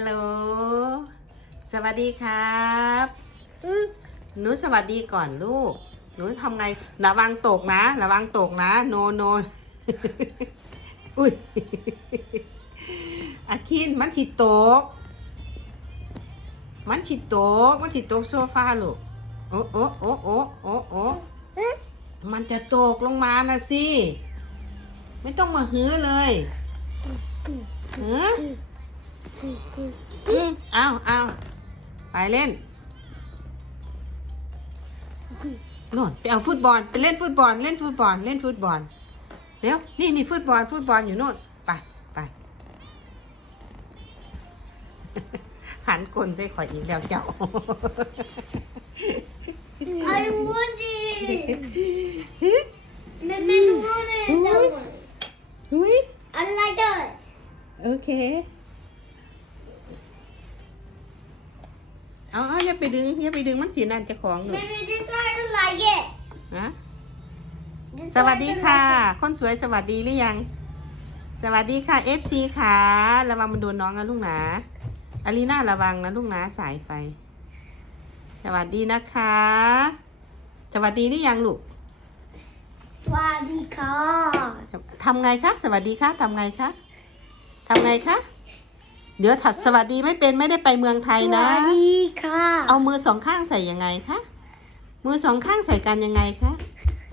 ฮัลโหล สวัสดีครับหนูสวัสดีก่อนลูก หนูทำไง ระวังตกนะ ระวังตกนะ โนโนอุ้ยอาคินมันฉิตก มันฉิตก มันฉิตกโซฟาลูก โอ้โอ้โอ้โอ้โอ้โอ้มันจะตกลงมานะสิ ไม่ต้องมาหื้อเลยหื้ออื มเอาเอาไปเล่นนู่นไปเอาฟุตบอลไปเล่นฟุตบอลเล่นฟุตบอลเล่นฟุตบอลเร็วนี่นี่ฟุตบอลฟุตบอลอยู่โน่นไปไปหันกลนใส่ข่อยอีกแล้วเจ้า I want it. เอาเอาอย่าไปดึงอย่าไปดึงมันสีนั่นเจะของหนู Maybe this one I don't like it. นะ This ส one วัส I ดี don't ค่ะ like คนสวยสวัสดีหรือยัง สวัสดีค่ะ FC ค่ะ ระวังมันโดนน้องนะลูกนะอารีน่าระวังนะลูกนะสายไฟ สวัสดีนะคะ สวัสดีหรือยังลูก it. Swadika. ทำไงคะ สวัสดีคะทำไงคะทำไงคะ เดี๋ยวถัดสวัสดีไม่เป็นไม่ได้ไปเมืองไทยนะ Swadika. เอามือสองข้างใส่ยังไงคะ มือสองข้างใส่กันยังไงคะ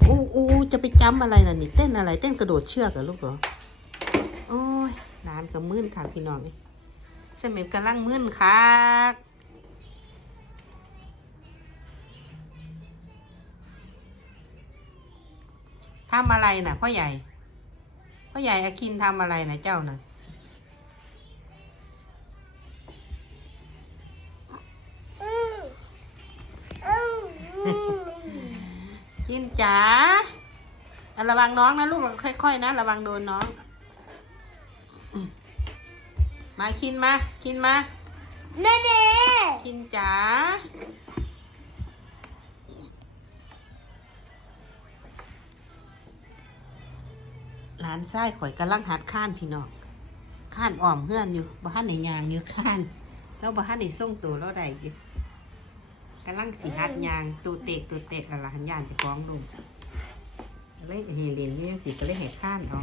อู้อู้จะไปจำอะไรล่ะนี่เต้นอะไร เต้นกระโดดเชือกเหรอลูกเหรอ โอ้ยนานก็มื่นค่ะพี่น้องเสมิกำลังมื่นค่ะทำอะไรน่ะพ่อใหญ่ พ่อใหญ่อาคินทำอะไรนะเจ้าน่ะ จินจ๋าอะระวังน้องนะลูกค่อยๆนะ ระวังโดนน้องอืมมาคินมาคินมา Maybe. คินจ๋าหลานไส้ข่อยกำลังหัดข้านพี่น้องข้านอ่อมเฮือนอยู่บ้านในยางอยู่ข้าน แล้วบ้านในส่งตัวเราได้อยู่ กำลังสีหัดยางตูเตะตูเตะอะไรหันยานจะฟ้องลงเลยเฮเลนนี่ยังสีก็เลยแหกข้านอา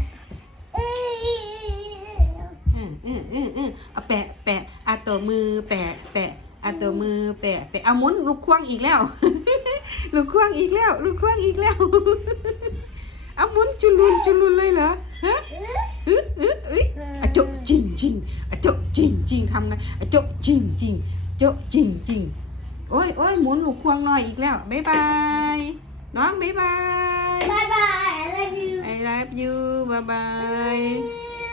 อืมอืมอืมอืมเอาแปะแปะเอาตัวมือแปะแปะเอาตัวมือแปะแปะเอาหมุนลูกควงอีกแล้ว ลูกควงอีกแล้ว ลูกควงอีกแล้วเอาหมุนจุลุนจุลุนเลยเหรอฮะอื้ออื้ออื้ออะจะจริงจริงอะจะจริงจริงทำนะอะจะจริงจริงจะจริงจริง โอ้ยโอ้ยหมุนลูกควงหน่อยอีกแล้วบ๊ายบาย น้องบ๊ายบาย Bye bye. I love you. I love you bye bye